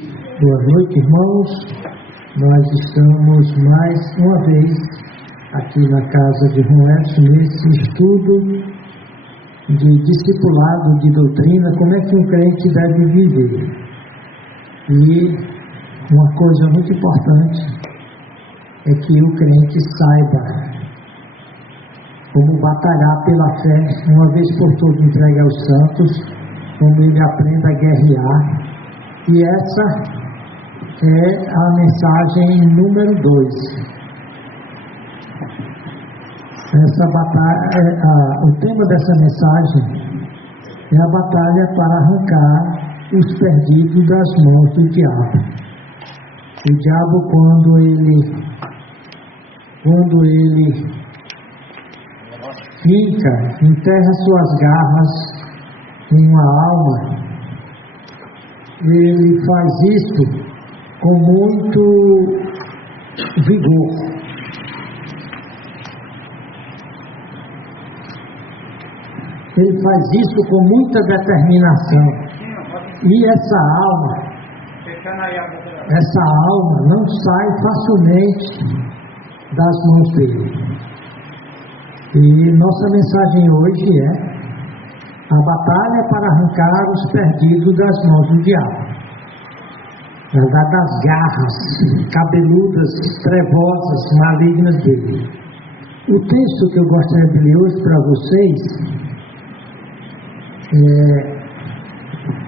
Boa noite, irmãos. Nós estamos mais uma vez aqui na casa de Roberto, nesse estudo de discipulado de doutrina, como é que um crente deve viver. E uma coisa muito importante é que o crente saiba como batalhar pela fé, uma vez por todas entregue aos santos, como ele aprenda a guerrear. E essa é a mensagem número 2. Essa batalha, o tema dessa mensagem é a batalha para arrancar os perdidos das mãos do diabo. O diabo, quando ele enterra suas garras em uma alma, ele faz isso com muito vigor. Ele faz isso com muita determinação. E essa alma não sai facilmente das mãos dele. E nossa mensagem hoje é a batalha para arrancar os perdidos das mãos do diabo. Das garras cabeludas, trevosas, malignas dele. O texto que eu gostaria de ler hoje para vocês,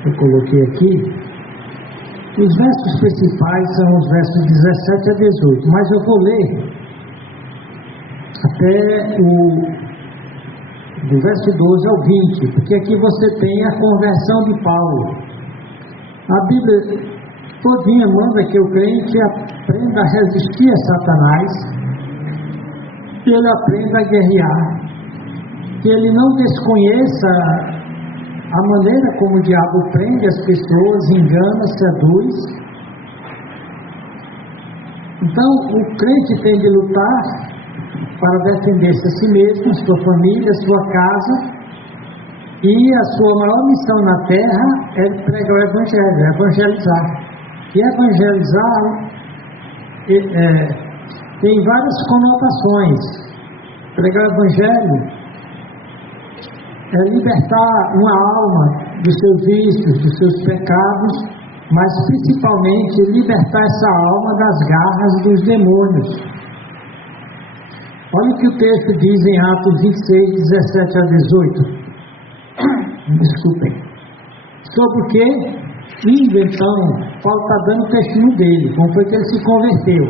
eu coloquei aqui, os versos principais são os versos 17 a 18, mas eu vou ler até do verso 12 ao 20, porque aqui você tem a conversão de Paulo. A Bíblia todinha manda que o crente aprenda a resistir a Satanás, que ele aprenda a guerrear, que ele não desconheça a maneira como o diabo prende as pessoas, engana, seduz. Então, o crente tem de lutar para defender-se a si mesmo, sua família, sua casa, e a sua maior missão na terra é pregar o Evangelho, é evangelizar. E evangelizar tem várias conotações. Pregar o Evangelho é libertar uma alma dos seus vícios, dos seus pecados, mas principalmente libertar essa alma das garras dos demônios. Olha o que o texto diz em Atos 26, 17 a 18. Desculpem. Sobre o que? Indo então, Paulo está dando o testemunho dele, como foi que ele se converteu.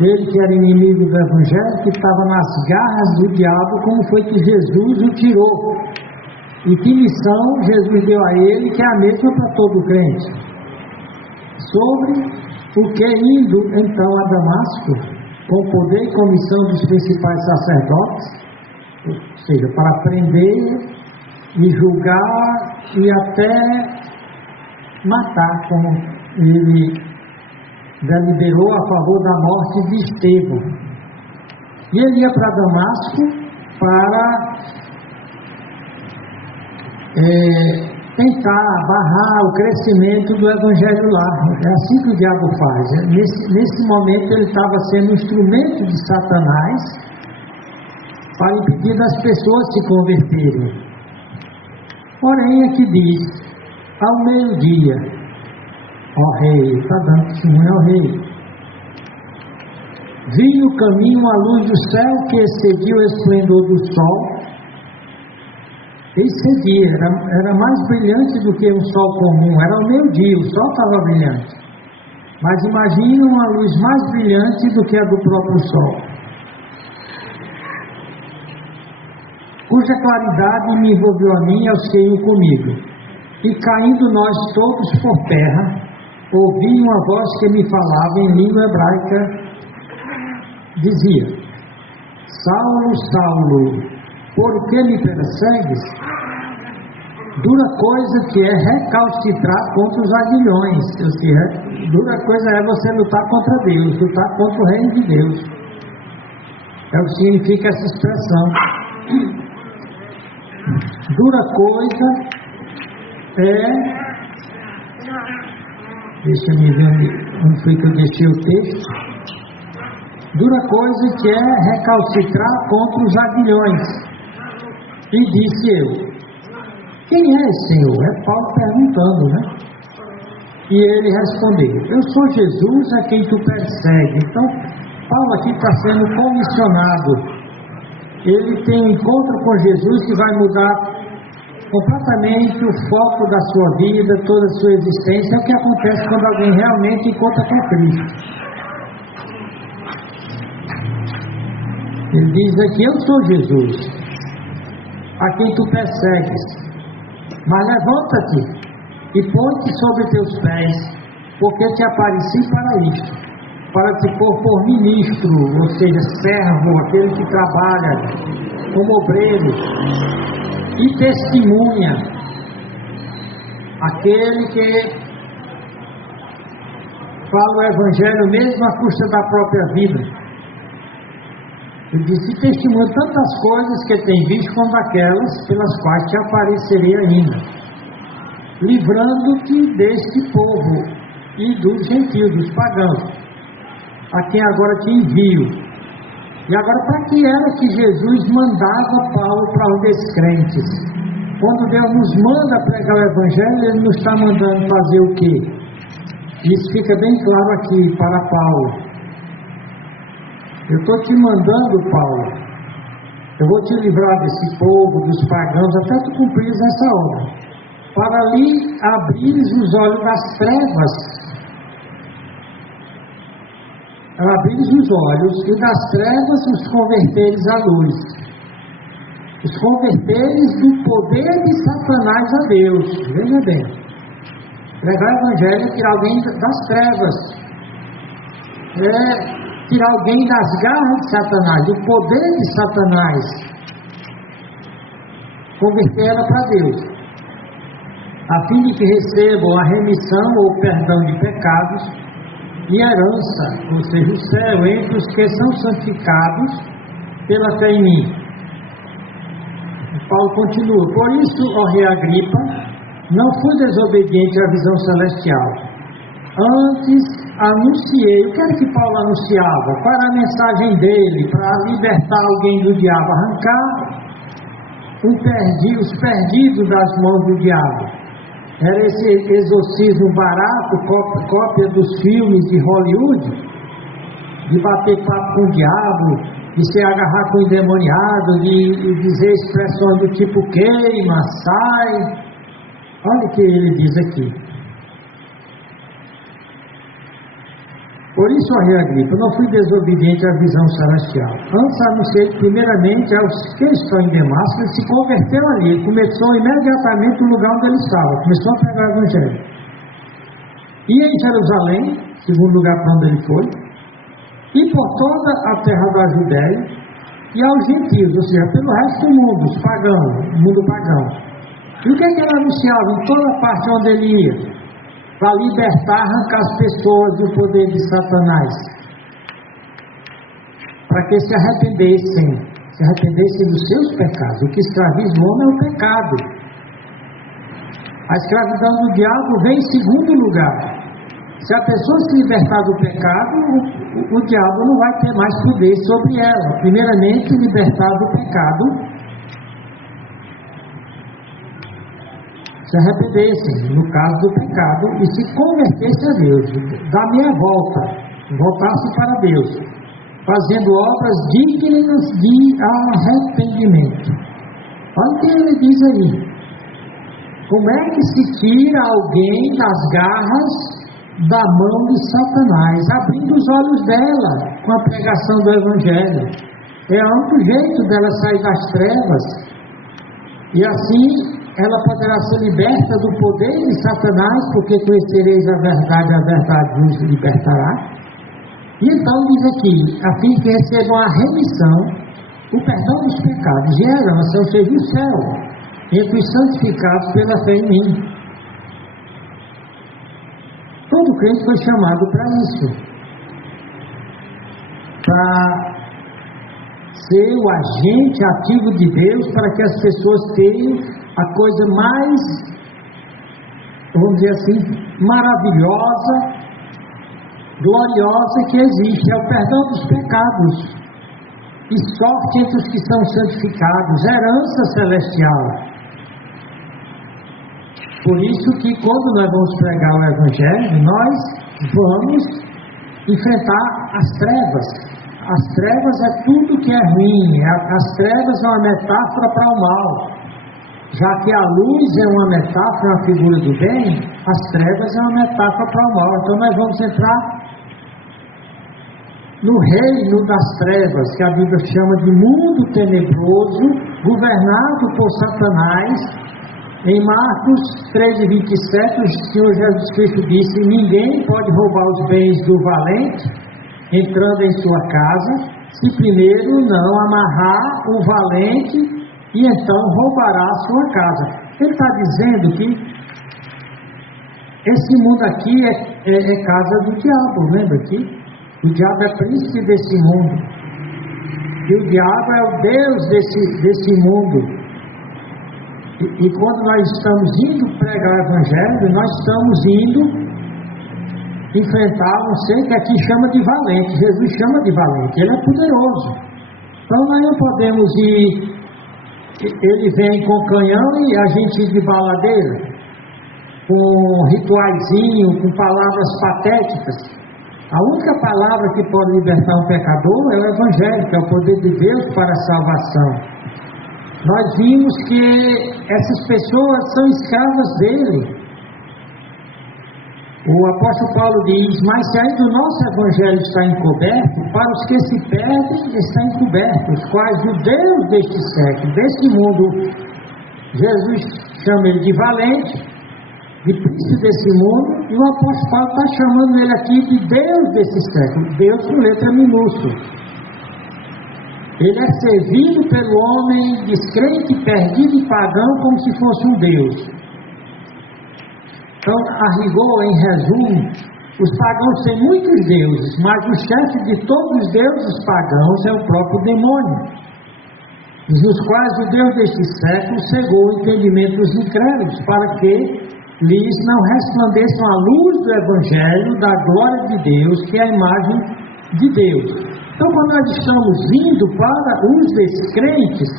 Ele que era inimigo do Evangelho, que estava nas garras do diabo, como foi que Jesus o tirou. E que missão Jesus deu a ele, que é a mesma para todo crente. Sobre o que indo então a Damasco, com poder e comissão dos principais sacerdotes, ou seja, para prender e julgar e até matar, como ele deliberou a favor da morte de Estevão. E ele ia para Damasco para tentar barrar o crescimento do Evangelho lá. É assim que o diabo faz. Nesse momento ele estava sendo um instrumento de Satanás para impedir das pessoas se converterem. Porém, aqui diz, ao meio-dia, ó rei, está dando testemunho ao rei, vi no caminho a luz do céu que excedia o esplendor do sol. Excedia, era mais brilhante do que um sol comum, era ao meio-dia, o sol estava brilhante. Mas imagina uma luz mais brilhante do que a do próprio sol, cuja claridade me envolveu a mim e aos que iam comigo. E caindo nós todos por terra, ouvi uma voz que me falava em língua hebraica, dizia: Saulo, Saulo, por que me persegues? Dura coisa que é recalcitrar contra os aguilhões. Ou seja, dura coisa é você lutar contra Deus, lutar contra o reino de Deus. É o que significa essa expressão. Dura coisa é deixa-me ver onde foi que eu deixei o texto. Dura coisa que é recalcitrar contra os aguilhões. E disse eu: quem é, Senhor? É Paulo perguntando, né? E ele respondeu: eu sou Jesus a quem tu persegue. Então, Paulo aqui está sendo comissionado. Ele tem um encontro com Jesus que vai mudar completamente o foco da sua vida, toda a sua existência. É o que acontece quando alguém realmente encontra com Cristo. Ele diz aqui: eu sou Jesus a quem tu persegues, mas levanta-te e põe-te sobre teus pés, porque te apareci para isto, para te pôr por ministro, ou seja, servo, aquele que trabalha como obreiro, e testemunha, aquele que fala o Evangelho mesmo à custa da própria vida. Ele disse: testemunha tantas coisas que tem visto como aquelas pelas quais te aparecerei ainda, livrando-te deste povo e dos gentios, dos pagãos, a quem agora te envio. E agora, para que era que Jesus mandava Paulo para os descrentes? Quando Deus nos manda pregar o Evangelho, Ele nos está mandando fazer o quê? Isso fica bem claro aqui para Paulo. Eu estou te mandando, Paulo, eu vou te livrar desse povo, dos pagãos, até tu cumprires essa obra, para ali abrires os olhos das trevas, para abrires os olhos e das trevas os converteres à luz, os converteres do poder de Satanás a Deus. Veja bem, pregar o Evangelho é tirar alguém das trevas, tirar alguém das garras de Satanás, do poder de Satanás, converter ela para Deus, a fim de que recebam a remissão ou perdão de pecados e herança, ou seja, o céu, entre os que são santificados pela fé em mim. Paulo continua: por isso, ó rei Agripa, não fui desobediente à visão celestial. Antes anunciei. O que era que Paulo anunciava? Qual era a mensagem dele? Para libertar alguém do diabo, arrancar os perdidos das mãos do diabo. Era esse exorcismo barato, cópia dos filmes de Hollywood, de bater papo com o diabo, de se agarrar com o endemoniado, de dizer expressões do tipo queima, sai. Olha o que ele diz aqui: por isso, ó rei Agripa, não fui desobediente à visão celestial. Antes anunciei primeiramente aos que estão em Damasco. Ele se converteu ali, ele começou imediatamente no lugar onde ele estava, começou a pregar o Evangelho. E em Jerusalém, segundo lugar para onde ele foi, e por toda a terra da Judéia, e aos gentios, ou seja, pelo resto do mundo, os pagãos, o mundo pagão. E o que é que ele anunciava em toda parte onde ele ia? Para libertar, arrancar as pessoas do poder de Satanás, para que se arrependessem dos seus pecados. O que escraviza o homem é o pecado. A escravidão do diabo vem em segundo lugar. Se a pessoa se libertar do pecado, o diabo não vai ter mais poder sobre ela. Primeiramente, libertar do pecado, se arrependessem, no caso do pecado, e se convertessem a Deus, da meia volta, voltassem para Deus, fazendo obras dignas de arrependimento. Olha o que ele diz aí: como é que se tira alguém das garras da mão de Satanás? Abrindo os olhos dela com a pregação do Evangelho. É o único jeito dela sair das trevas, e assim ela poderá ser liberta do poder de Satanás, porque conhecereis a verdade vos libertará. E então diz aqui: a fim que recebam a remissão, o perdão dos pecados e a herança, ou seja, o céu, entre os santificados pela fé em mim. Todo crente foi chamado para isso, para ser o agente ativo de Deus, para que as pessoas tenham a coisa mais, vamos dizer assim, maravilhosa, gloriosa que existe, é o perdão dos pecados e sorte entre os que são santificados, herança celestial. Por isso que quando nós vamos pregar o Evangelho, nós vamos enfrentar as trevas. As trevas é tudo que é ruim, as trevas é uma metáfora para o mal. Já que a luz é uma metáfora, uma figura do bem, as trevas é uma metáfora para o mal. Então nós vamos entrar no reino das trevas, que a Bíblia chama de mundo tenebroso, governado por Satanás. Em Marcos 13:27, o Senhor Jesus Cristo disse: ninguém pode roubar os bens do valente, entrando em sua casa, se primeiro não amarrar o valente, e então roubará a sua casa. Ele está dizendo que esse mundo aqui é casa do diabo, lembra aqui? O diabo é príncipe desse mundo. E o diabo é o Deus desse mundo. E quando nós estamos indo pregar o Evangelho, nós estamos indo enfrentar um ser que aqui chama de valente. Jesus chama de valente, ele é poderoso. Então nós não podemos ir, ele vem com canhão e a gente ir de baladeira, com rituaizinho, com palavras patéticas. A única palavra que pode libertar um pecador é o Evangelho, que é o poder de Deus para a salvação. Nós vimos que essas pessoas são escravas dele. O apóstolo Paulo diz: mas se ainda o nosso Evangelho está encoberto, para os que se perdem está encoberto, os quais o Deus deste século, deste mundo, Jesus chama ele de valente, de príncipe desse mundo, e o apóstolo Paulo está chamando ele aqui de Deus desse século, Deus com letra minúscula. Ele é servido pelo homem descrente, perdido e pagão como se fosse um Deus. Então, a rigor, em resumo, os pagãos têm muitos deuses, mas o chefe de todos os deuses pagãos é o próprio demônio, nos quais o Deus deste século cegou o entendimento dos incrédulos, para que lhes não resplandeçam a luz do Evangelho, da glória de Deus, que é a imagem de Deus. Então, quando nós estamos indo para os descrentes,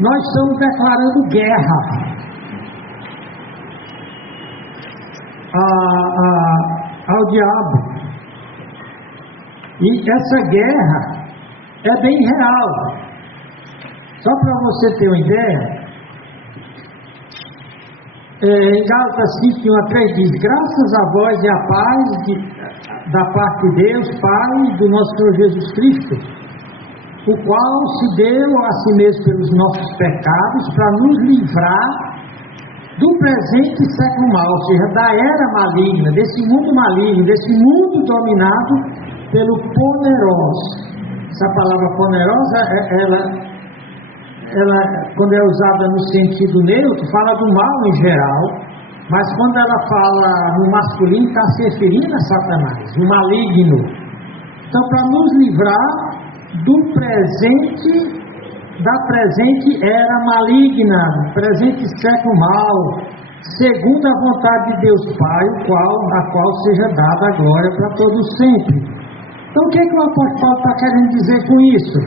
nós estamos declarando guerra ao diabo. E essa guerra é bem real. Só para você ter uma ideia, em Gálatas 5:1-3 diz: graças a vós e a paz da parte de Deus, Pai, do nosso Senhor Jesus Cristo, o qual se deu a si mesmo pelos nossos pecados, para nos livrar do presente século mal, ou seja, da era maligna, desse mundo maligno, desse mundo dominado pelo poderoso. Essa palavra poderosa, ela, quando é usada no sentido neutro, fala do mal em geral. Mas quando ela fala no masculino, está se referindo a Satanás, o maligno. Então, para nos livrar do presente, da presente era maligna, do presente século mal, segundo a vontade de Deus Pai, a qual seja dada a glória para todos sempre. Então, o que o apóstolo Paulo está querendo dizer com isso?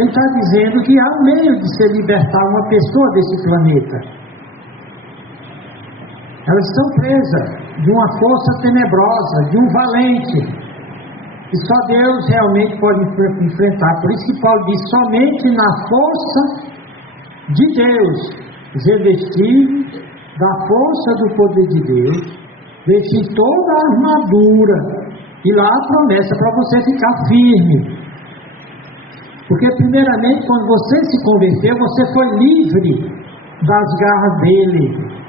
Ele está dizendo que há um meio de se libertar uma pessoa desse planeta. Elas estão presas de uma força tenebrosa, de um valente, e só Deus realmente pode enfrentar. Por isso que Paulo diz: somente na força de Deus, revestir da força do poder de Deus, vestir toda a armadura, e lá a promessa para você ficar firme. Porque primeiramente, quando você se converteu, você foi livre das garras dele,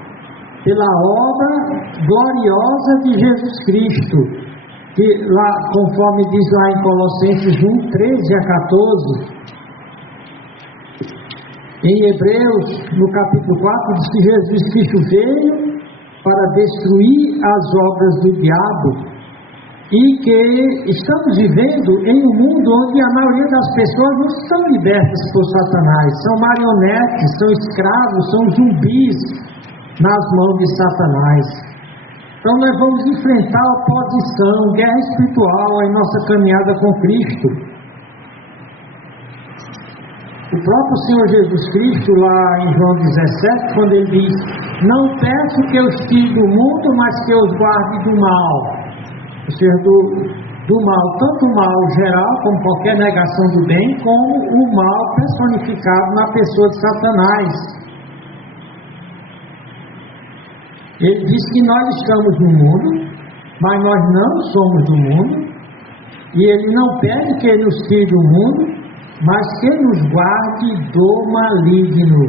pela obra gloriosa de Jesus Cristo, que lá, conforme diz lá em Colossenses 1:13-14, em Hebreus, no capítulo 4, diz que Jesus Cristo veio para destruir as obras do diabo, e que estamos vivendo em um mundo onde a maioria das pessoas não são libertas por Satanás, são marionetes, são escravos, são zumbis, nas mãos de Satanás. Então nós vamos enfrentar oposição, guerra espiritual em nossa caminhada com Cristo. O próprio Senhor Jesus Cristo, lá em João 17, quando ele diz: não peço que eu os tire do mundo, mas que eu os guarde do mal. Ou seja, do mal, tanto o mal geral, como qualquer negação do bem, como o mal personificado na pessoa de Satanás. Ele diz que nós estamos no mundo, mas nós não somos do mundo, e ele não pede que ele nos tire do mundo, mas que nos guarde do maligno.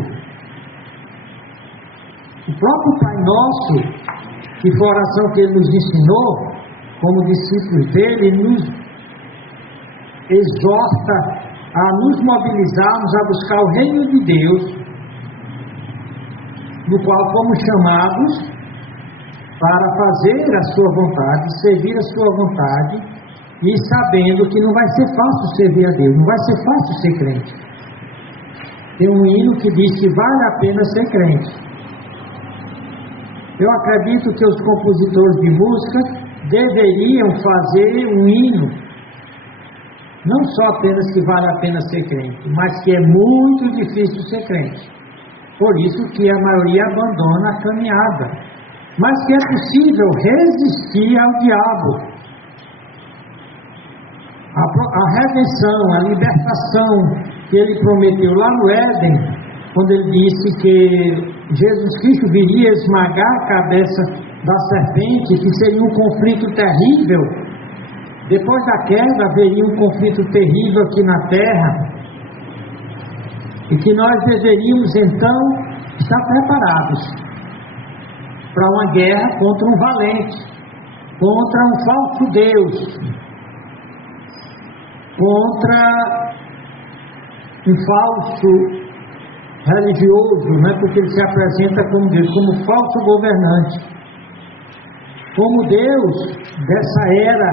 O próprio Pai Nosso, que foi a oração que ele nos ensinou, como discípulos dele, nos exorta a nos mobilizarmos a buscar o reino de Deus, no qual fomos chamados para fazer a sua vontade, servir a sua vontade, e sabendo que não vai ser fácil servir a Deus, não vai ser fácil ser crente. Tem um hino que diz que vale a pena ser crente. Eu acredito que os compositores de música deveriam fazer um hino, não só apenas que vale a pena ser crente, mas que é muito difícil ser crente. Por isso que a maioria abandona a caminhada. Mas que é possível resistir ao diabo. A redenção, a libertação que ele prometeu lá no Éden, quando ele disse que Jesus Cristo viria esmagar a cabeça da serpente, que seria um conflito terrível. Depois da queda haveria um conflito terrível aqui na terra, e que nós deveríamos então estar preparados para uma guerra contra um valente, contra um falso Deus, contra um falso religioso, né? Porque ele se apresenta como Deus, como falso governante, como Deus dessa era.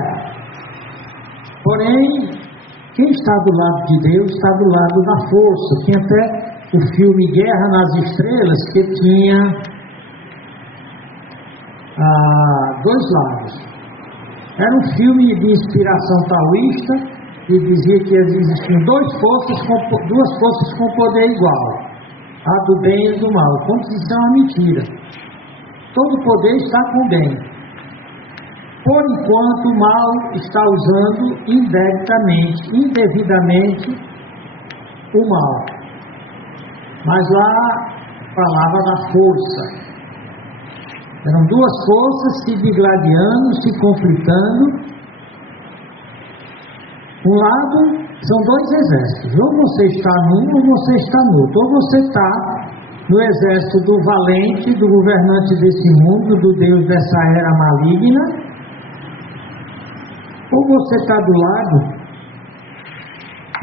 Porém, quem está do lado de Deus está do lado da força. Tinha até o filme Guerra nas Estrelas, que tinha dois lados. Era um filme de inspiração taoísta, que dizia que existiam duas forças com poder igual, a do bem e do mal. Como se isso é uma mentira. Todo poder está com o bem. Por enquanto o mal está usando indevidamente o mal. Mas lá falava da força. Eram duas forças se digladiando, se conflitando. Um lado são dois exércitos. Ou você está num, ou você está no outro. Ou você está no exército do valente, do governante desse mundo, do Deus dessa era maligna, ou você está do lado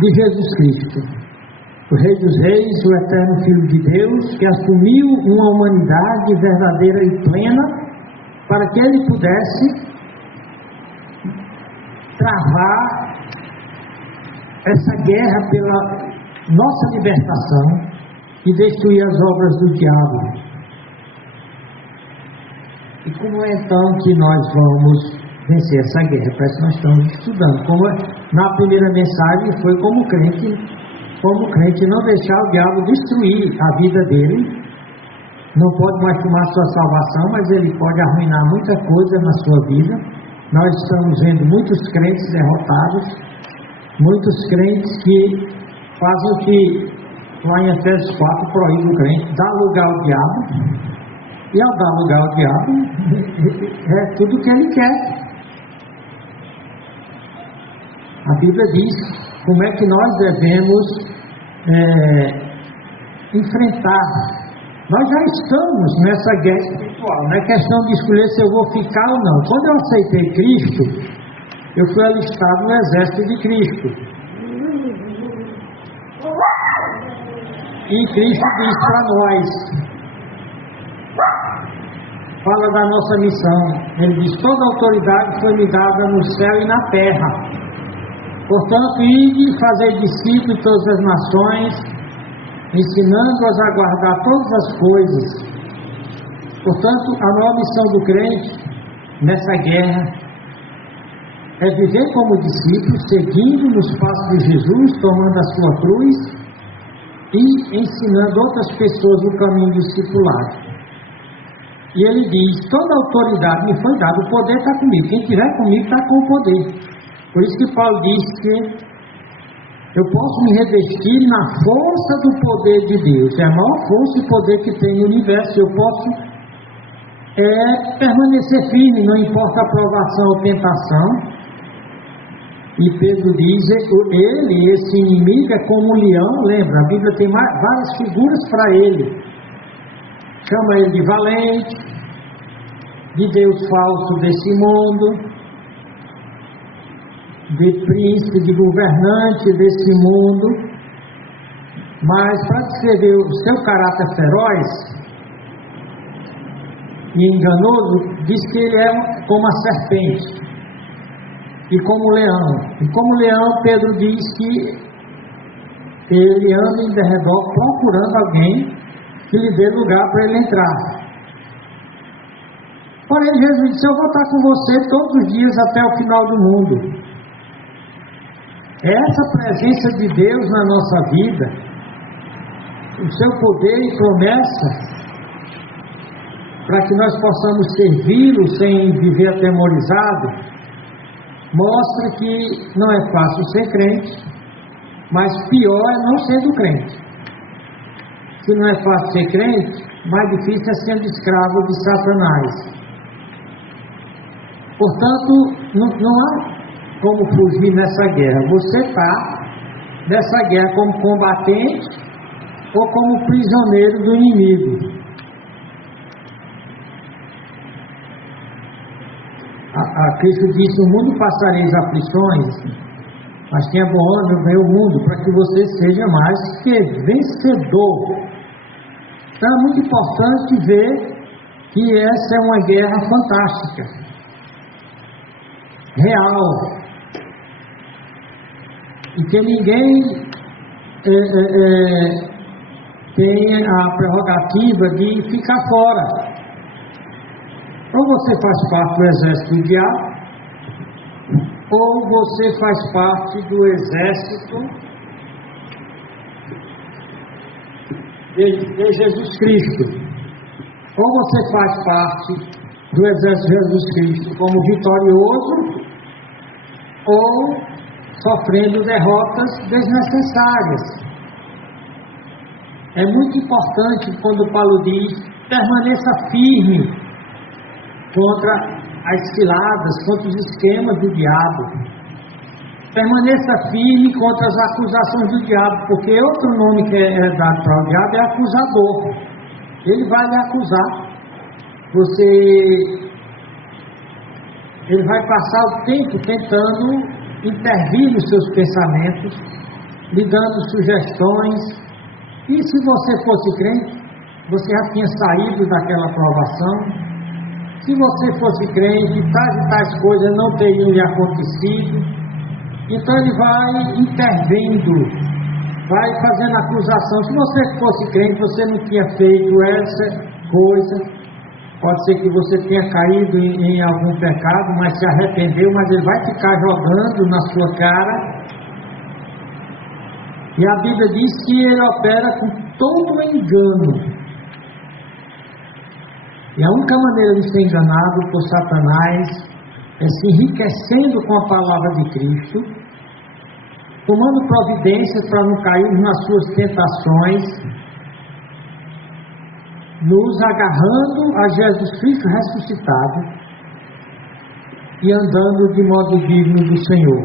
de Jesus Cristo, o Rei dos Reis, o eterno Filho de Deus, que assumiu uma humanidade verdadeira e plena, para que ele pudesse travar essa guerra pela nossa libertação e destruir as obras do diabo. E como é então que nós vamos vencer essa guerra? Parece que nós estamos estudando. Como na primeira mensagem foi como crente não deixar o diabo destruir a vida dele. Não pode mais tomar sua salvação, mas ele pode arruinar muita coisa na sua vida. Nós estamos vendo muitos crentes derrotados, muitos crentes que fazem o que lá em Efésios 4 proíbe o crente, dá lugar ao diabo, e ao dar lugar ao diabo é tudo o que ele quer. A Bíblia diz como é que nós devemos enfrentar. Nós já estamos nessa guerra espiritual, não é questão de escolher se eu vou ficar ou não. Quando eu aceitei Cristo, eu fui alistado no exército de Cristo. E Cristo diz para nós, fala da nossa missão. Ele diz: toda autoridade foi me dada no céu e na terra. Portanto, ide e fazer discípulos de todas as nações, ensinando-as a guardar todas as coisas Portanto, a maior missão do crente nessa guerra é viver como discípulo, seguindo nos passos de Jesus, tomando a sua cruz e ensinando outras pessoas o caminho do discipulado. E ele diz: toda autoridade me foi dada, o poder está comigo, quem estiver comigo está com o poder. Por isso que Paulo diz que eu posso me revestir na força do poder de Deus. É a maior força e poder que tem no universo. Eu posso permanecer firme, não importa a provação ou tentação. E Pedro diz, esse inimigo é como um leão, lembra? A Bíblia tem várias figuras para ele. Chama ele de valente, de Deus falso desse mundo, de príncipe, de governante desse mundo. Mas para descrever o seu caráter feroz e enganoso, diz que ele é como a serpente e como o leão. E como o leão, Pedro diz que ele anda em derredor procurando alguém que lhe dê lugar para ele entrar. Porém, Jesus disse: eu vou estar com você todos os dias até o final do mundo. É essa presença de Deus na nossa vida, o seu poder e promessa, para que nós possamos servi-lo sem viver atemorizado, mostra que não é fácil ser crente, mas pior é não sendo crente. Se não é fácil ser crente, mais difícil é sendo escravo de Satanás. Portanto, não há como fugir nessa guerra. Você está nessa guerra como combatente ou como prisioneiro do inimigo. A Cristo disse: no mundo passareis aflições, mas tenha bom ânimo, vem o mundo, para que você seja mais que vencedor. Então é muito importante ver que essa é uma guerra fantástica, real, e que ninguém tem a prerrogativa de ficar fora. Ou você faz parte do exército do diabo, ou você faz parte do exército de Jesus Cristo. Ou você faz parte do exército de Jesus Cristo como vitorioso, ou sofrendo derrotas desnecessárias. É muito importante quando Paulo diz: permaneça firme contra as ciladas, contra os esquemas do diabo. Permaneça firme contra as acusações do diabo, porque outro nome que é dado para o diabo é acusador. Ele vai lhe acusar. Ele vai passar o tempo tentando intervir nos seus pensamentos, lhe dando sugestões. E se você fosse crente, você já tinha saído daquela provação. Se você fosse crente, tais e tais coisas não teriam lhe acontecido. Então ele vai intervindo, vai fazendo acusação. Se você fosse crente, você não tinha feito essa coisa. Pode ser que você tenha caído em algum pecado, mas se arrependeu, mas ele vai ficar jogando na sua cara. E a Bíblia diz que ele opera com todo engano. E a única maneira de ser enganado por Satanás é se enriquecendo com a palavra de Cristo, tomando providências para não cair nas suas tentações, nos agarrando a Jesus Cristo ressuscitado e andando de modo digno do Senhor.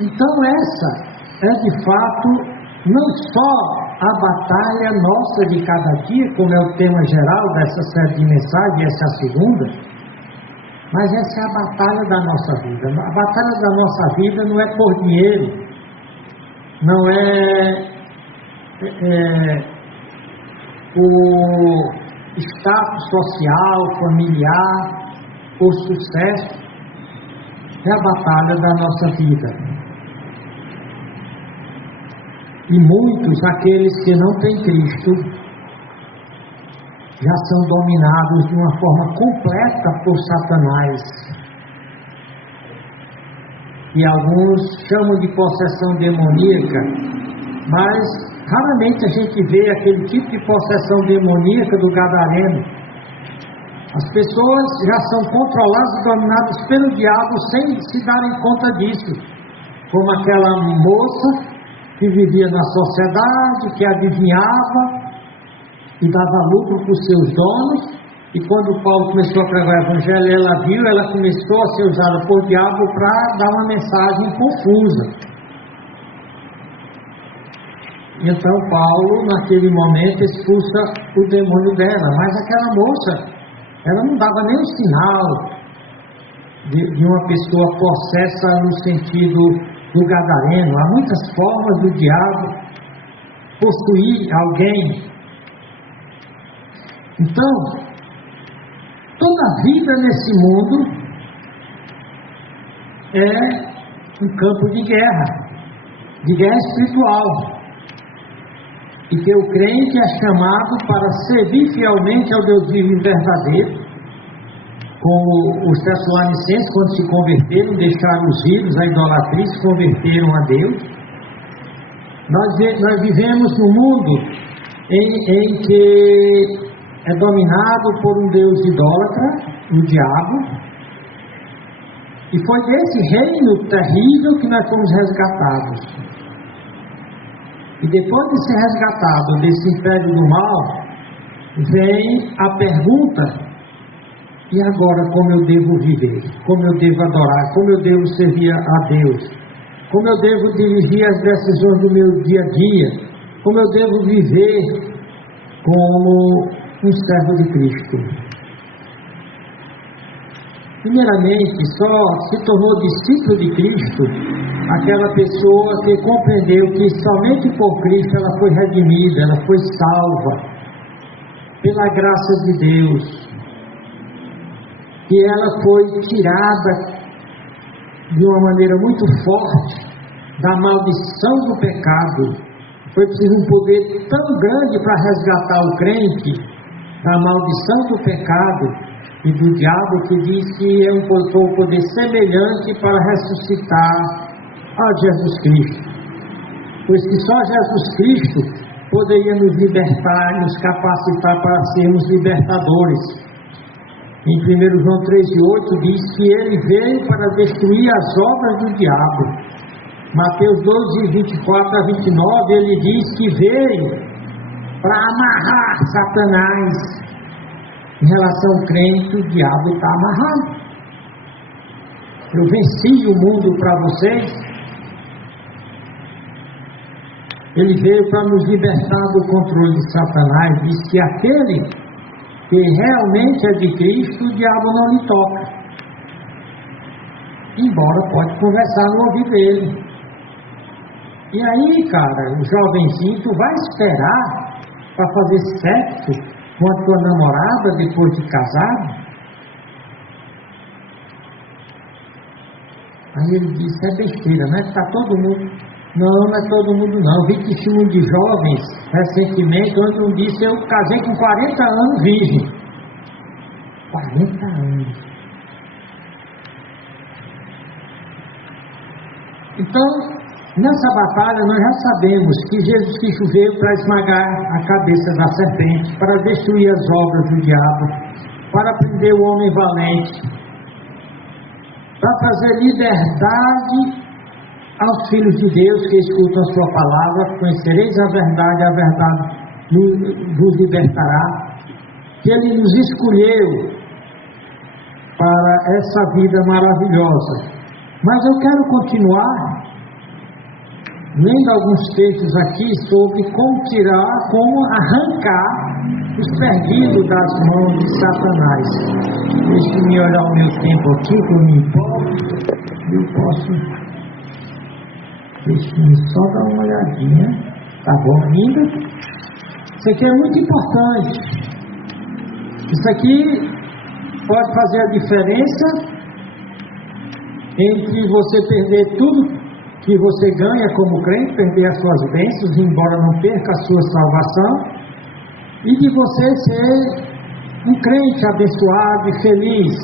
Então essa é de fato não só a batalha nossa de cada dia, como é o tema geral dessa série de mensagens, essa é a segunda, mas essa é a batalha da nossa vida. A batalha da nossa vida não é por dinheiro, não é por status social, familiar, por sucesso. É a batalha da nossa vida. E muitos, aqueles que não têm Cristo, já são dominados de uma forma completa por Satanás. E alguns chamam de possessão demoníaca, mas raramente a gente vê aquele tipo de possessão demoníaca do gadareno. As pessoas já são controladas e dominadas pelo diabo sem se darem conta disso. Como aquela moça que vivia na sociedade, que adivinhava e dava lucro para os seus donos. E quando Paulo começou a pregar o Evangelho, ela viu, ela começou a ser usada por diabo para dar uma mensagem confusa. Então Paulo, naquele momento, expulsa o demônio dela. Mas aquela moça, ela não dava nenhum sinal de uma pessoa possessa no sentido do gadareno. Há muitas formas do diabo possuir alguém. Então, toda a vida nesse mundo é um campo de guerra espiritual. E que o crente é chamado para servir fielmente ao Deus vivo e verdadeiro, como os Tessalonicenses, quando se converteram, deixaram os ídolos, a idolatria, se converteram a Deus. Nós vivemos num mundo em que é dominado por um Deus idólatra, o diabo, e foi desse reino terrível que nós fomos resgatados. E depois de ser resgatado desse império do mal, vem a pergunta: e agora como eu devo viver? Como eu devo adorar? Como eu devo servir a Deus? Como eu devo dirigir as decisões do meu dia a dia? Como eu devo viver como um servo de Cristo? Primeiramente, só se tornou discípulo de Cristo aquela pessoa que compreendeu que somente por Cristo ela foi redimida, ela foi salva pela graça de Deus, que ela foi tirada de uma maneira muito forte da maldição do pecado. Foi preciso um poder tão grande para resgatar o crente da maldição do pecado e do diabo, que diz que é um poder semelhante para ressuscitar a Jesus Cristo, pois que só Jesus Cristo poderia nos libertar e nos capacitar para sermos libertadores. Em 1 João 3,8 diz que ele veio para destruir as obras do diabo. Mateus 12:24-29 ele diz que veio para amarrar Satanás. Em relação ao crente, o diabo está amarrado. Eu venci o mundo para vocês. Ele veio para nos libertar do controle de Satanás. Diz que aquele que realmente é de Cristo, o diabo não lhe toca. Embora pode conversar no ouvido dele. E aí, cara, o jovenzinho, tu vai esperar para fazer sexo com a tua namorada depois de casado? Aí ele disse: é besteira, não é que está todo mundo. Não é todo mundo não. Vi testemunho de jovens recentemente, onde um disse: eu casei com 40 anos virgem. 40 anos. Então, nessa batalha nós já sabemos que Jesus Cristo veio para esmagar a cabeça da serpente, para destruir as obras do diabo, para prender o homem valente, para trazer liberdade aos filhos de Deus que escutam a sua palavra. Conhecereis a verdade vos libertará. Que Ele nos escolheu para essa vida maravilhosa. Mas eu quero continuar lendo alguns textos aqui sobre como arrancar os perdidos das mãos de Satanás. Deixe-me olhar o meu tempo aqui, que eu me importo. Eu posso. Deixe-me só dar uma olhadinha. Tá bom ainda? Isso aqui é muito importante. Isso aqui pode fazer a diferença entre você perder tudo que você ganha como crente, perder as suas bênçãos, embora não perca a sua salvação, e de você ser um crente abençoado e feliz,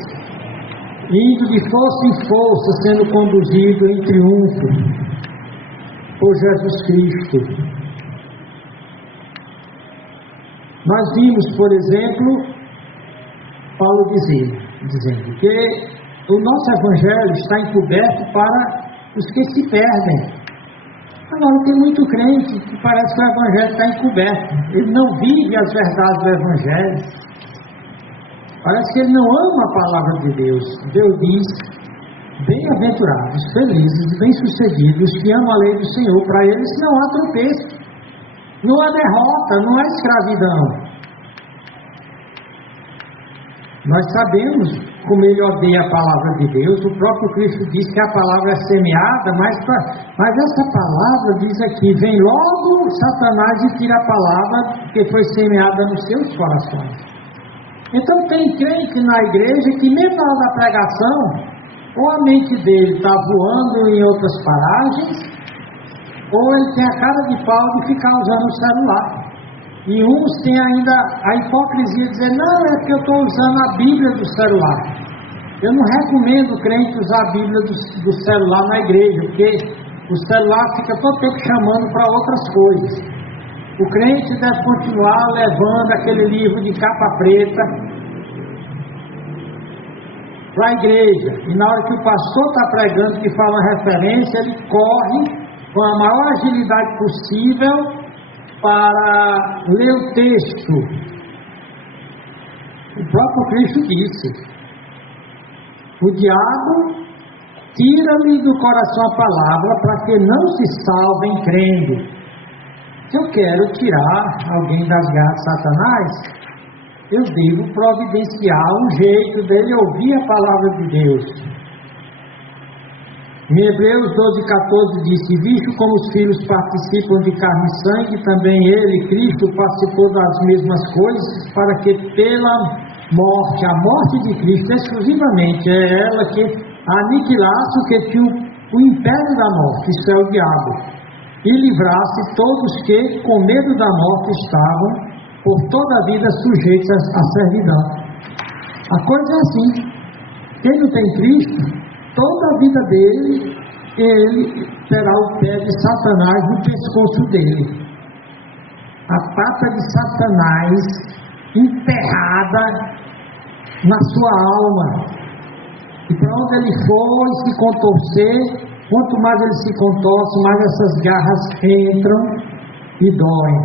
indo de força em força, sendo conduzido em triunfo por Jesus Cristo. Nós vimos, por exemplo, Paulo dizendo que o nosso Evangelho está encoberto para os que se perdem. Agora, tem muito crente que parece que o Evangelho está encoberto. Ele não vive as verdades do Evangelho. Parece que ele não ama a palavra de Deus. Deus diz: bem-aventurados, felizes e bem-sucedidos que amam a lei do Senhor. Para eles não há tropeço, não há derrota, não há escravidão. Nós sabemos como ele odeia a palavra de Deus. O próprio Cristo diz que a palavra é semeada, mas essa palavra diz aqui: vem logo Satanás e tira a palavra que foi semeada nos seus corações. Então tem crente na igreja que mesmo na hora da pregação, ou a mente dele está voando em outras paragens, ou ele tem a cara de pau de ficar usando o celular. E uns têm ainda a hipocrisia de dizer: não, é que eu estou usando a Bíblia do celular. Eu não recomendo o crente usar a Bíblia do celular na igreja, porque o celular fica todo tempo chamando para outras coisas. O crente deve continuar levando aquele livro de capa preta para a igreja. E na hora que o pastor está pregando, que fala uma referência, ele corre com a maior agilidade possível para ler o texto. O próprio Cristo disse: o diabo tira-lhe do coração a palavra para que não se salvem crendo. Se eu quero tirar alguém das garras de Satanás, eu devo providenciar um jeito dele ouvir a palavra de Deus. Em Hebreus 12:14 disse: visto como os filhos participam de carne e sangue, também ele, Cristo, participou das mesmas coisas, para que pela morte, a morte de Cristo exclusivamente, é ela que aniquilasse o que tinha o império da morte, isso é o diabo, e livrasse todos que, com medo da morte, estavam por toda a vida sujeitos à servidão. A coisa é assim: quem não tem Cristo, toda a vida dele, ele terá o pé de Satanás no pescoço dele. A pata de Satanás enterrada na sua alma. E para onde ele for e se contorcer, quanto mais ele se contorce, mais essas garras entram e doem.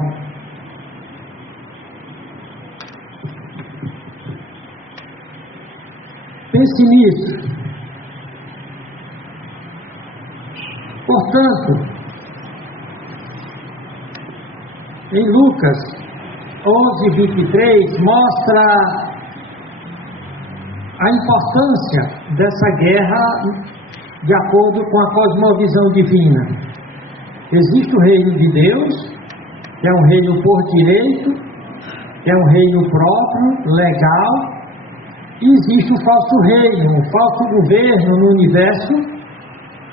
Pense nisso. Portanto, em Lucas 11:23 mostra a importância dessa guerra de acordo com a cosmovisão divina. Existe o reino de Deus, que é um reino por direito, que é um reino próprio, legal, e existe o falso reino, um falso governo no universo,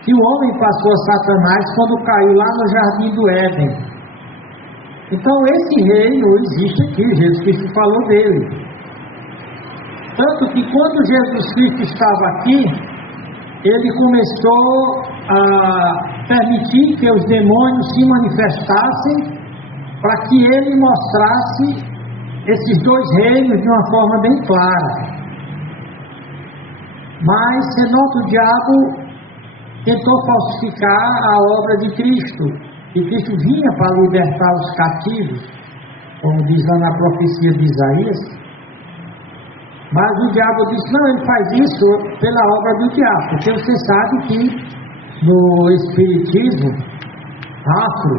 que o homem passou a Satanás quando caiu lá no Jardim do Éden. Então esse reino existe aqui, Jesus Cristo falou dele. Tanto que quando Jesus Cristo estava aqui, ele começou a permitir que os demônios se manifestassem, para que ele mostrasse esses dois reinos de uma forma bem clara. Mas, você nota, o diabo tentou falsificar a obra de Cristo, e Cristo vinha para libertar os cativos, como diz lá na profecia de Isaías. Mas o diabo disse: não, ele faz isso pela obra do diabo, porque você sabe que no espiritismo afro,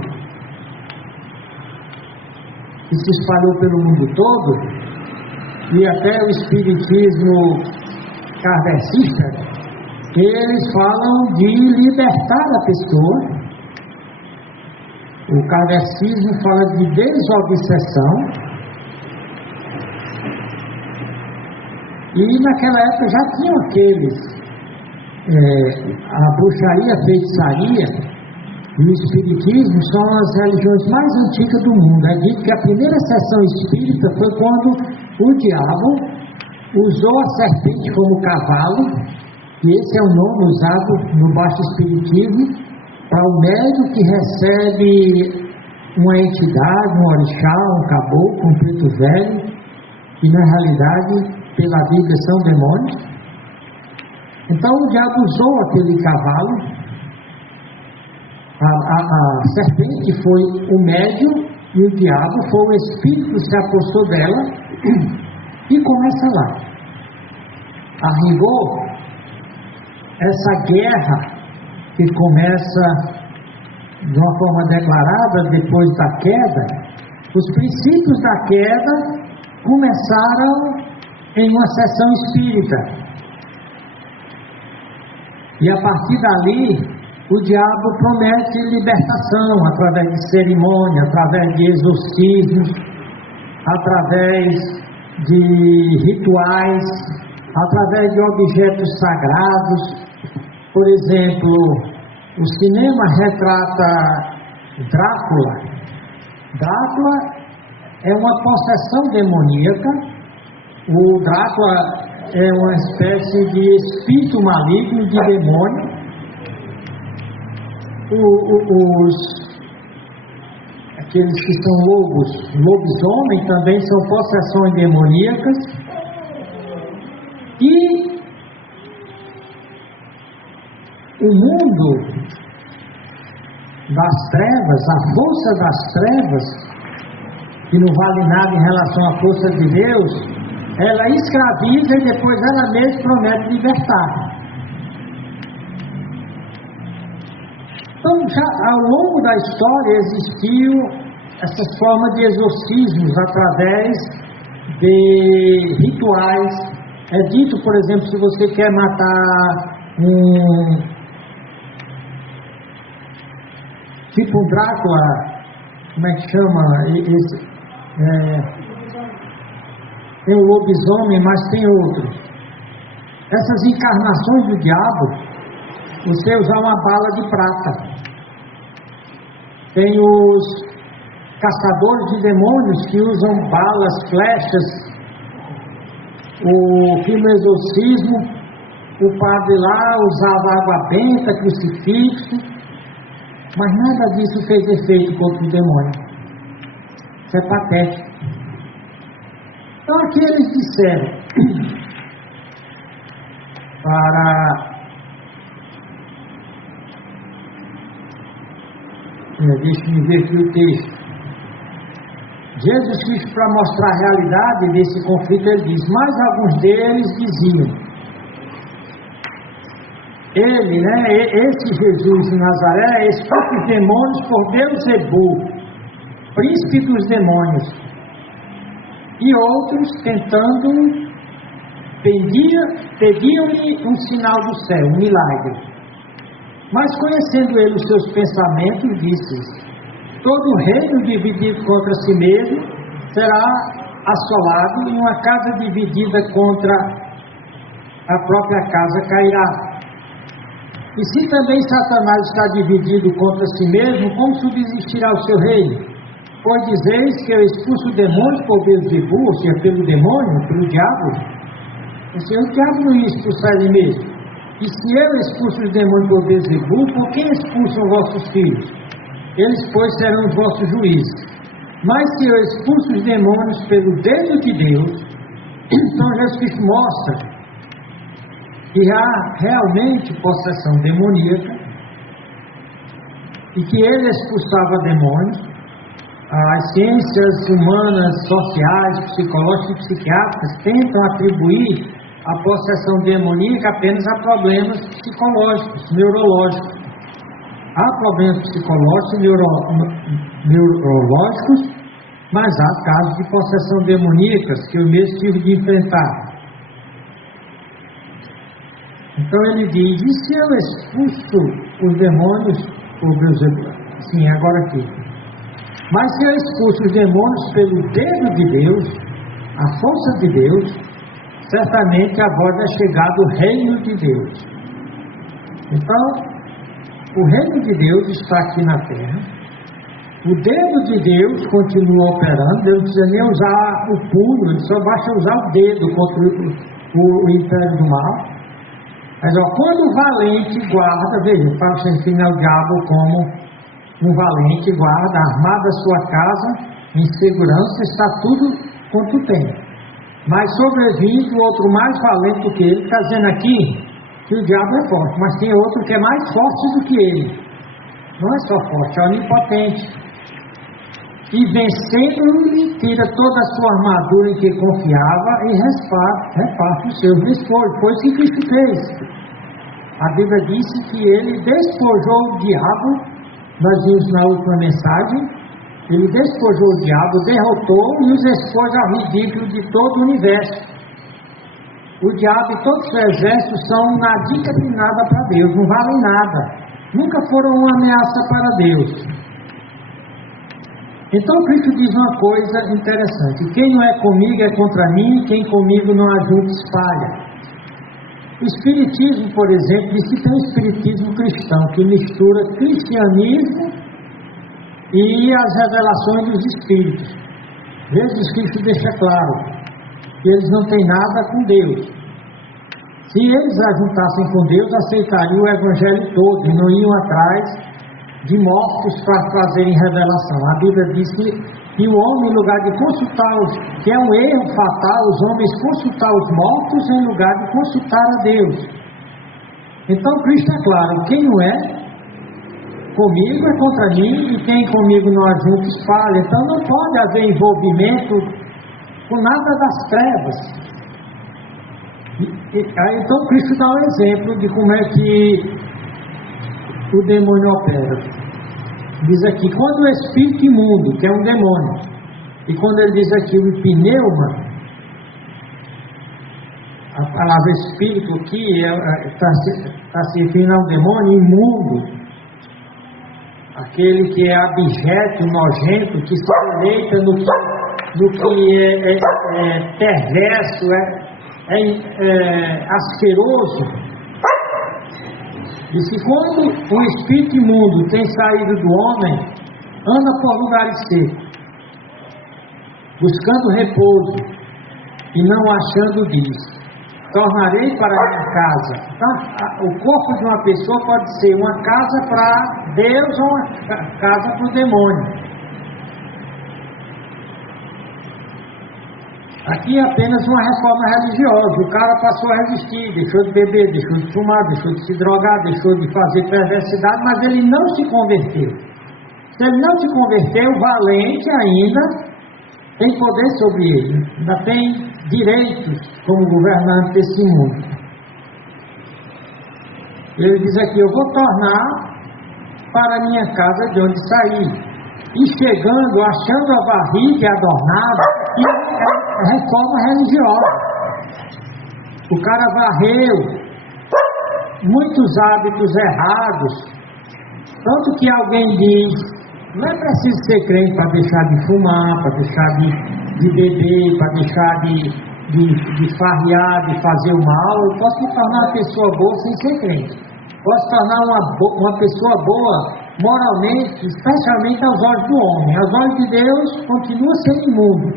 que se espalhou pelo mundo todo, e até o espiritismo kardecista, eles falam de libertar a pessoa. O kardecismo fala de desobsessão. E naquela época já tinham aqueles a bruxaria, a feitiçaria e o espiritismo são as religiões mais antigas do mundo. É dito que a primeira sessão espírita foi quando o diabo usou a serpente como cavalo, e esse é o nome usado no baixo espiritismo para o médium que recebe uma entidade, um orixá, um caboclo, um preto velho, que na realidade, pela Bíblia, são demônios. Então o diabo usou aquele cavalo, a serpente foi o médium e o diabo foi o espírito que se apostou dela, e começa lá. A rigor, essa guerra que começa de uma forma declarada depois da queda, os princípios da queda começaram em uma sessão espírita. E a partir dali, o diabo promete libertação através de cerimônia, através de exorcismos, através de rituais, através de objetos sagrados. Por exemplo, o cinema retrata Drácula. Drácula é uma possessão demoníaca. O Drácula é uma espécie de espírito maligno, de demônio. Aqueles que são lobos, lobisomem, também são possessões demoníacas. E o mundo das trevas, a força das trevas, que não vale nada em relação à força de Deus, ela escraviza e depois ela mesma promete libertar. Então, já ao longo da história existiu essas formas de exorcismos através de rituais. É dito, por exemplo, se você quer matar tipo um Drácula, como é que chama? Tem o lobisomem, mas tem outros. Essas encarnações do diabo, você usar uma bala de prata. Tem os caçadores de demônios que usam balas, flechas. O filme Exorcismo, o padre lá usava água benta, crucifixo, mas nada disso fez efeito contra o demônio. Isso é patético. Então aqui eles disseram deixa-me ver aqui o texto. Jesus Cristo, para mostrar a realidade desse conflito, ele diz: mas alguns deles diziam, esse Jesus de Nazaré expulsa os demônios por Beelzebul, príncipe dos demônios. E outros, tentando, pediam-lhe um sinal do céu, um milagre. Mas conhecendo ele os seus pensamentos, disse: todo reino dividido contra si mesmo será assolado, e uma casa dividida contra a própria casa cairá. E se também Satanás está dividido contra si mesmo, como subsistirá o seu reino? Pois dizeis que eu expulso demônios por Beelzebul, ou seja, pelo demônio, pelo diabo. O diabo não ia expulsar ele mesmo. E se eu expulso os demônios por Beelzebul, por quem expulsam vossos filhos? Eles, pois, serão os vossos juízes. Mas se eu expulso os demônios pelo dedo de Deus, então Jesus Cristo mostra que há realmente possessão demoníaca e que ele expulsava demônios. As ciências humanas, sociais, psicológicas e psiquiátricas tentam atribuir a possessão demoníaca apenas a problemas psicológicos, neurológicos. Há problemas psicológicos, neurológicos, mas há casos de possessão demoníacas que eu mesmo tive de enfrentar. Então ele diz: e se eu expulso os demônios por Beelzebul? Sim, agora aqui. Mas se eu expulso os demônios pelo dedo de Deus, a força de Deus, certamente a vós é chegado o reino de Deus. Então, o reino de Deus está aqui na terra. O dedo de Deus continua operando. Deus não precisa nem usar o punho, ele só basta usar o dedo contra o império do mal. Mas quando o valente guarda, veja, para o sentinela o diabo como um valente guarda, armada a sua casa, em segurança, está tudo quanto tem. Mas sobrevive o outro mais valente do que ele. Está dizendo aqui que o diabo é forte, mas tem outro que é mais forte do que ele. Não é só forte, é onipotente. E vencendo-lhe, tira toda a sua armadura em que confiava e reparte os seus despojos. Foi isso que Cristo fez. A Bíblia disse que ele despojou o diabo. Nós vimos na última mensagem. Ele despojou o diabo, derrotou e os expôs ao ridículo de todo o universo. O diabo e todos os exércitos são nadica de nada para Deus, não valem nada. Nunca foram uma ameaça para Deus. Então Cristo diz uma coisa interessante: quem não é comigo é contra mim, quem comigo não ajunta espalha. O Espiritismo, por exemplo, diz que tem um Espiritismo cristão que mistura cristianismo e as revelações dos Espíritos. Vezes Cristo deixa claro que eles não têm nada com Deus. Se eles ajuntassem com Deus, aceitariam o Evangelho todo e não iam atrás de mortos para fazerem revelação. A Bíblia diz que o homem, em lugar de consultar que é um erro fatal, os homens consultar os mortos em lugar de consultar a Deus. Então Cristo é claro: quem não é comigo é contra mim, e quem comigo não ajunta espalha. Então não pode haver envolvimento com nada das trevas. Então Cristo dá um exemplo de como é que o demônio opera. Diz aqui, quando o espírito imundo, que é um demônio, e quando ele diz aqui o pneuma, a palavra espírito aqui está se referindo ao demônio imundo, aquele que é abjeto, nojento, que se deleita no que é perverso, asqueroso. Diz que quando o espírito imundo tem saído do homem, anda por lugares secos, buscando repouso, e não achando diz: tornarei para a minha casa. Então, o corpo de uma pessoa pode ser uma casa para Deus ou uma casa para o demônio. Aqui é apenas uma reforma religiosa. O cara passou a resistir, deixou de beber, deixou de fumar, deixou de se drogar, deixou de fazer perversidade, mas ele não se converteu. Se ele não se converteu, o valente ainda tem poder sobre ele, ainda tem direitos como governante desse mundo. Ele diz aqui: eu vou tornar para a minha casa de onde saí. E chegando, achando a barriga adornada, e é reforma religiosa. O cara varreu muitos hábitos errados, tanto que alguém diz: não é preciso ser crente para deixar de fumar, para deixar de beber, para deixar de farrear, de fazer o mal. Eu posso me tornar uma pessoa boa sem ser crente. Posso tornar uma pessoa boa moralmente, especialmente aos olhos do homem. Aos olhos de Deus, continua sendo imundo,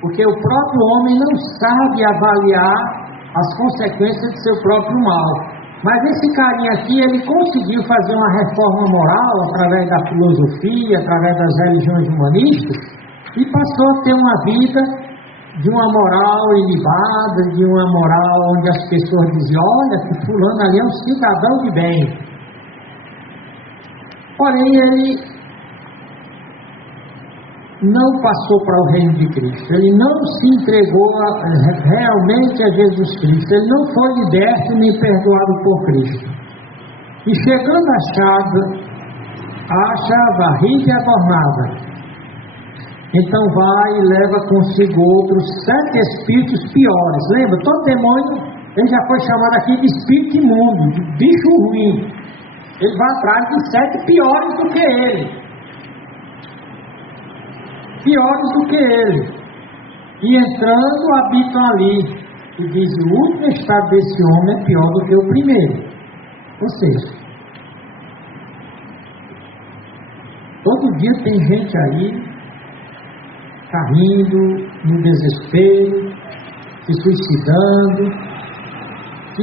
porque o próprio homem não sabe avaliar as consequências de seu próprio mal. Mas esse carinha aqui, ele conseguiu fazer uma reforma moral através da filosofia, através das religiões humanistas, e passou a ter uma vida de uma moral ilibada, de uma moral onde as pessoas diziam: olha, que fulano ali é um cidadão de bem. Porém, ele não passou para o reino de Cristo. Ele não se entregou realmente a Jesus Cristo. Ele não foi liberto nem perdoado por Cristo. E chegando à casa, acha a barriga adornada. Então vai e leva consigo outros 7 espíritos piores. Lembra? Todo demônio, ele já foi chamado aqui de espírito imundo, de bicho ruim. Ele vai atrás de 7 piores do que ele. Piores do que ele. E entrando, habitam ali. E diz: o último estado desse homem é pior do que o primeiro. Ou seja, todo dia tem gente aí caindo no desespero, se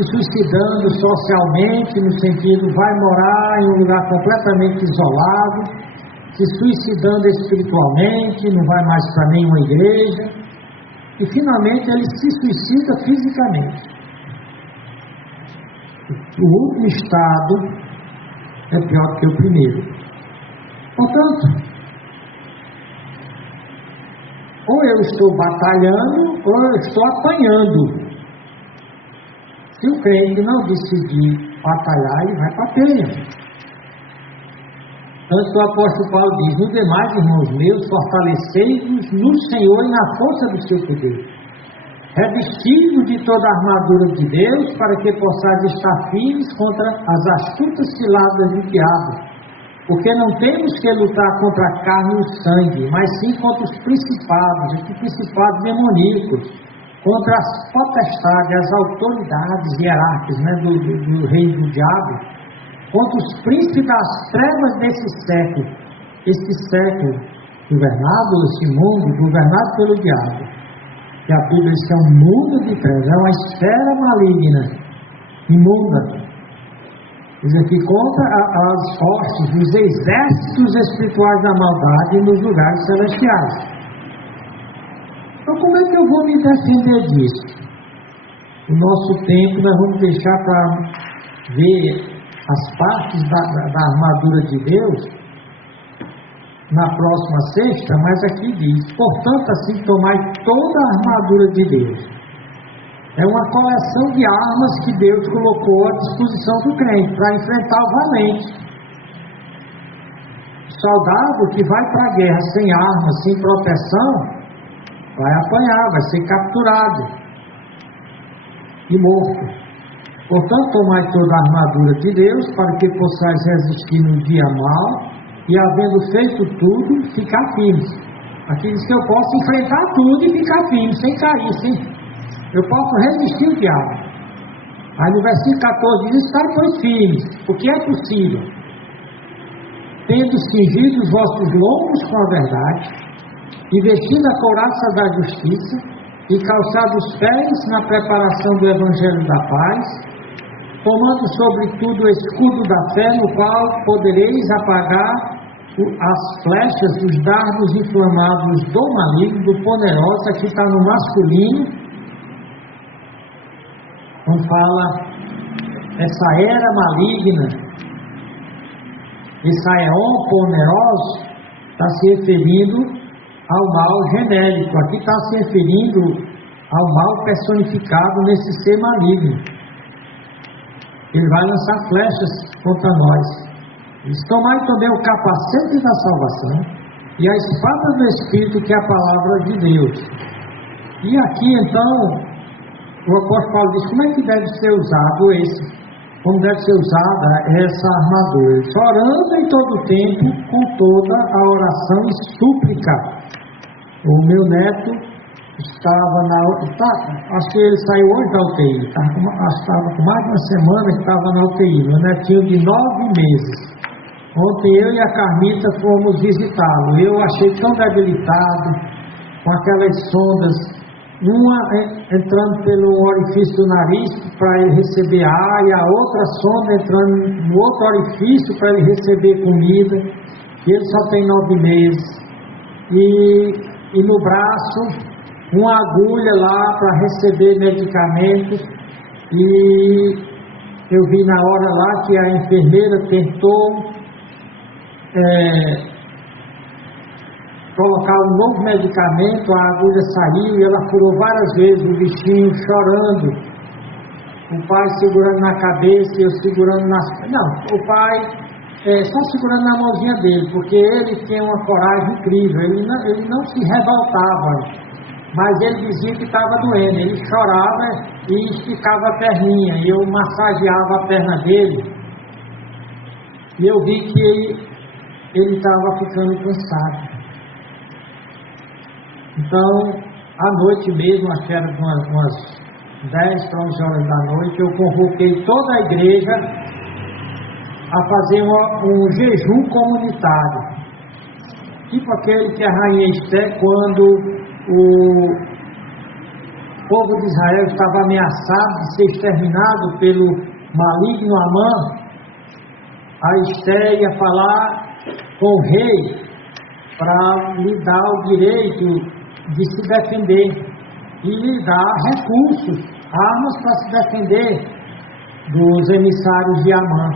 suicidando socialmente, no sentido, vai morar em um lugar completamente isolado, se suicidando espiritualmente, não vai mais para nenhuma igreja, e finalmente ele se suicida fisicamente. O último estado é pior que o primeiro. Portanto, ou eu estou batalhando, ou eu estou apanhando. Se o crente não decidir batalhar, ele vai para a pena. Tanto que o apóstolo Paulo diz: no demais, irmãos meus, fortalecei-vos no Senhor e na força do seu poder. Revestidos de toda a armadura de Deus, para que possais estar firmes contra as astutas ciladas do diabo. Porque não temos que lutar contra a carne e o sangue, mas sim contra os principados demoníacos, contra as potestades, as autoridades hierárquicas, do reino do diabo, contra os príncipes das trevas desse século, esse mundo governado pelo diabo. Que a Bíblia diz que é um mundo de trevas, é uma esfera maligna, imunda. Diz aqui, contra as hostes, os exércitos espirituais da maldade nos lugares celestiais. Então, como é que eu vou me defender disso? O nosso tempo nós vamos deixar para ver as partes da armadura de Deus na próxima sexta, mas aqui diz: portanto, assim tomai toda a armadura de Deus. É uma coleção de armas que Deus colocou à disposição do crente para enfrentar o valente. O soldado que vai para a guerra sem armas, sem proteção, vai apanhar, vai ser capturado e morto. Portanto, tomai toda a armadura de Deus, para que possais resistir no dia mau, e havendo feito tudo, ficar firmes. Aqui diz que eu posso enfrentar tudo e ficar firme, sem cair, eu posso resistir o diabo. Aí no versículo 14 diz: estai pois firmes, porque é possível, tendo cingido os vossos lombos com a verdade, e vestido a couraça da justiça, e calçado os pés na preparação do evangelho da paz, tomando sobretudo o escudo da fé, no qual podereis apagar as flechas, os dardos inflamados do maligno, do poderoso. Aqui está no masculino, quando fala essa era maligna, esse aeon poderoso, está se referindo ao mal genérico. Aqui está se referindo ao mal personificado nesse ser maligno. Ele vai lançar flechas contra nós. Diz: tomai também o capacete da salvação e a espada do Espírito, que é a palavra de Deus. E aqui então o apóstolo Paulo diz: como é que deve ser usado como deve ser usada essa armadura? Orando em todo o tempo, com toda a oração e súplica. O meu neto acho que ele saiu hoje da UTI, estava com mais de uma semana que estava na UTI, meu netinho de 9 meses. Ontem eu e a Carmita fomos visitá-lo. Eu achei tão debilitado, com aquelas sondas, uma entrando pelo orifício do nariz para ele receber ar, e a outra sonda entrando no outro orifício para ele receber comida, e ele só tem 9 meses. E no braço, uma agulha lá para receber medicamentos, e eu vi na hora lá que a enfermeira tentou colocar um novo medicamento, a agulha saiu e ela furou várias vezes, o bichinho chorando, o pai segurando na cabeça e eu segurando o pai só segurando na mãozinha dele, porque ele tem uma coragem incrível, ele não se revoltava, mas ele dizia que estava doendo, ele chorava e esticava a perninha, e eu massageava a perna dele, e eu vi que ele estava ficando cansado. Então, à noite mesmo, acho que era umas 10 para 11 horas da noite, eu convoquei toda a igreja a fazer um jejum comunitário. Tipo aquele que a rainha Esté, quando o povo de Israel estava ameaçado de ser exterminado pelo maligno Amã, a Esté ia falar com o rei para lhe dar o direito de se defender e lhe dar recursos, armas para se defender dos emissários de Amã.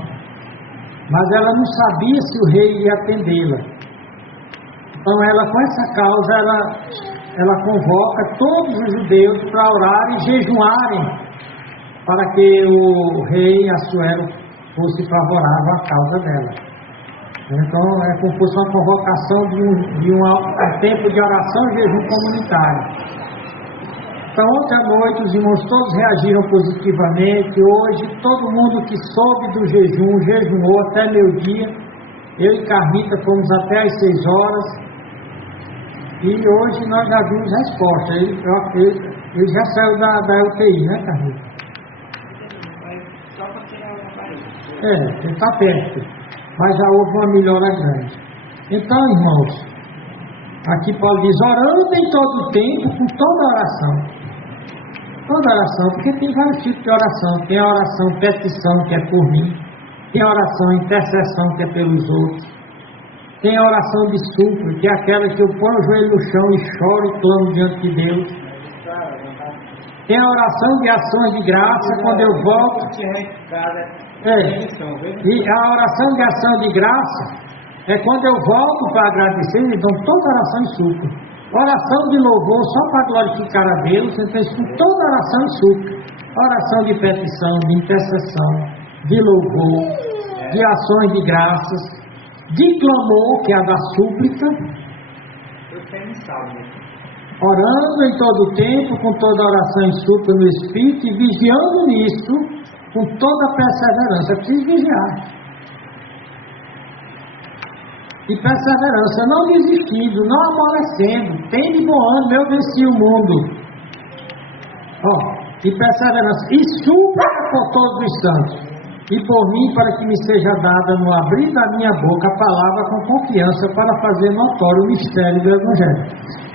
Mas ela não sabia se o rei ia atendê-la. Então ela, com essa causa, ela convoca todos os judeus para orarem e jejuarem para que o rei Assuero fosse favorável à causa dela. Então é como se fosse uma convocação de um tempo de oração e jejum comunitário. Então ontem à noite os irmãos todos reagiram positivamente. Hoje todo mundo que soube do jejum, jejuou até meio-dia. Eu e Carmita fomos até às 6 horas. E hoje nós já vimos resposta. Ele já saiu da UTI, né, Carmita? Só para tirar o aparelho. Ele está perto. Mas já houve uma melhora grande. Então, irmãos, aqui Paulo diz, orando em todo o tempo, com toda oração. Toda oração, porque tem vários tipos de oração. Tem a oração petição, que é por mim. Tem a oração intercessão, que é pelos outros. Tem a oração de súplica, que é aquela que eu ponho o joelho no chão e choro e clamo diante de Deus. Tem a oração de ações de graça, quando eu volto. E a oração de ação de graça é quando eu volto para agradecer, então toda oração e súplica. Oração de louvor só para glorificar a Deus, então isso com toda oração e súplica. Oração de petição, de intercessão, de louvor, de ações de graças, de clamor, que é a da súplica, orando em todo o tempo, com toda oração e súplica no Espírito, e vigiando nisto, com toda perseverança. É preciso vigiar. E perseverança, não desistindo, não amolecendo, tem de bom ânimo, eu venci o mundo. E perseverança, e súplica por todos os santos. E por mim, para que me seja dada no abrir da minha boca a palavra com confiança para fazer notório o mistério do Evangelho.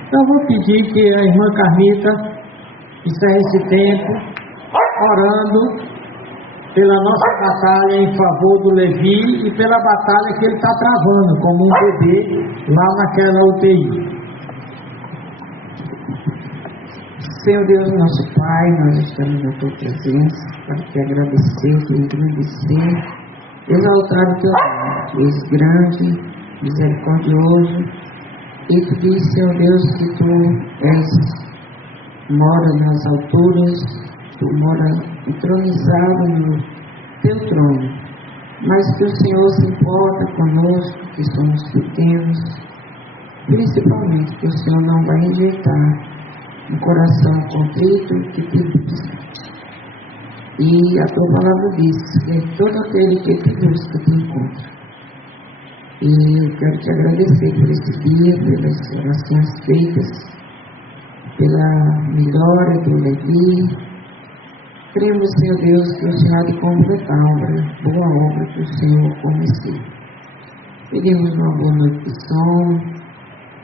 Então vou pedir que a irmã Carmita encerre esse tempo orando pela nossa batalha em favor do Levi e pela batalha que ele está travando como um bebê lá naquela UTI. Senhor Deus, nosso Pai, nós estamos na Tua presença para te agradecer, te engrandecer, exaltar o Teu nome, Tu és grande, misericordioso, e Tu diz, Senhor Deus, que Tu mora nas alturas, Tu mora entronizado no Teu trono, mas que o Senhor se importa conosco, que somos pequenos, principalmente que o Senhor não vai rejeitar um coração contrito que te busca. E a tua palavra diz que todo aquele que te busca te encontra. E eu quero te agradecer por esse dia, pelas orações feitas, pela melhora do Levi. Cremos, Senhor Deus, que o Senhor há de completar a obra, boa obra que o Senhor começou. Pedimos uma boa noite de sono.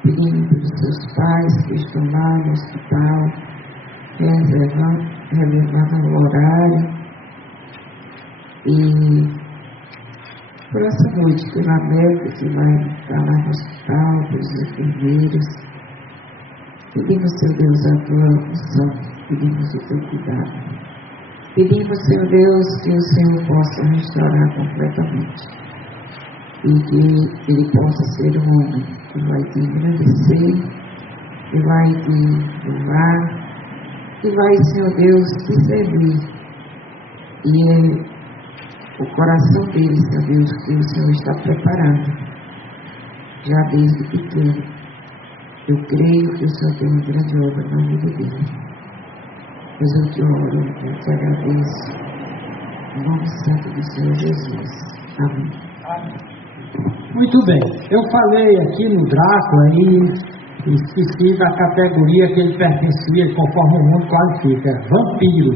Pedimos pelos seus pais que estão lá no hospital, reservando o horário. E por essa noite, pela Beca que vai estar lá no hospital, pelos enfermeiros. Pedimos, Senhor Deus, a tua unção, pedimos o teu cuidado. Pedimos, Senhor Deus, que o Senhor possa restaurar completamente. E que ele possa ser um homem que vai te engrandecer, que vai te louvar, que vai, Senhor Deus, te servir. E é o coração dele, Senhor Deus, que o Senhor está preparando, já desde pequeno. Eu creio que o Senhor tem uma grande obra na vida dele. Mas eu te oro, eu te agradeço. Em nome santo do Senhor Jesus. Amém. Muito bem, eu falei aqui no Drácula e esqueci da categoria que ele pertencia, conforme o mundo qualifica, vampiro.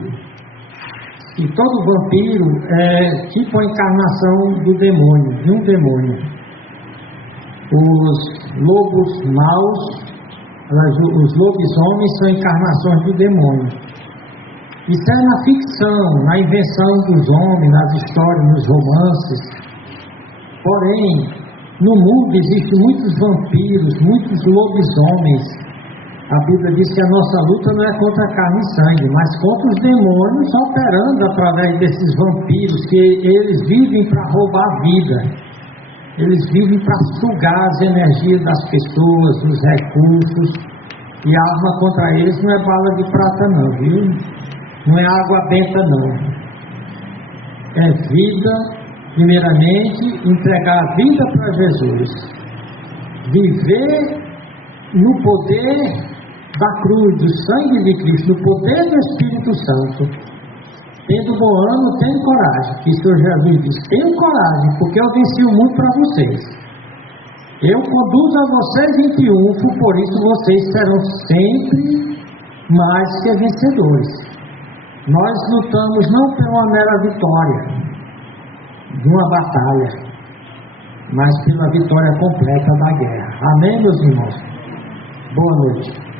que todo vampiro é tipo a encarnação do demônio, de um demônio. Os lobos maus, os lobisomens são encarnações do demônio. Isso é na ficção, na invenção dos homens, nas histórias, nos romances. Porém, no mundo existem muitos vampiros, muitos lobisomens. A Bíblia diz que a nossa luta não é contra carne e sangue, mas contra os demônios operando através desses vampiros, que eles vivem para roubar a vida. Eles vivem para sugar as energias das pessoas, os recursos. E a arma contra eles não é bala de prata não, viu? Não é água benta não. É vida, primeiramente, entregar a vida para Jesus. Viver no poder da cruz, do sangue de Cristo, no poder do Espírito Santo. Tendo bom ânimo, tenham coragem, que o Senhor Jesus diz, tenham coragem, porque eu venci o mundo para vocês. Eu conduzo a vocês em triunfo, por isso vocês serão sempre mais que vencedores. Nós lutamos não por uma mera vitória de uma batalha, mas pela vitória completa da guerra. Amém, meus irmãos? Boa noite.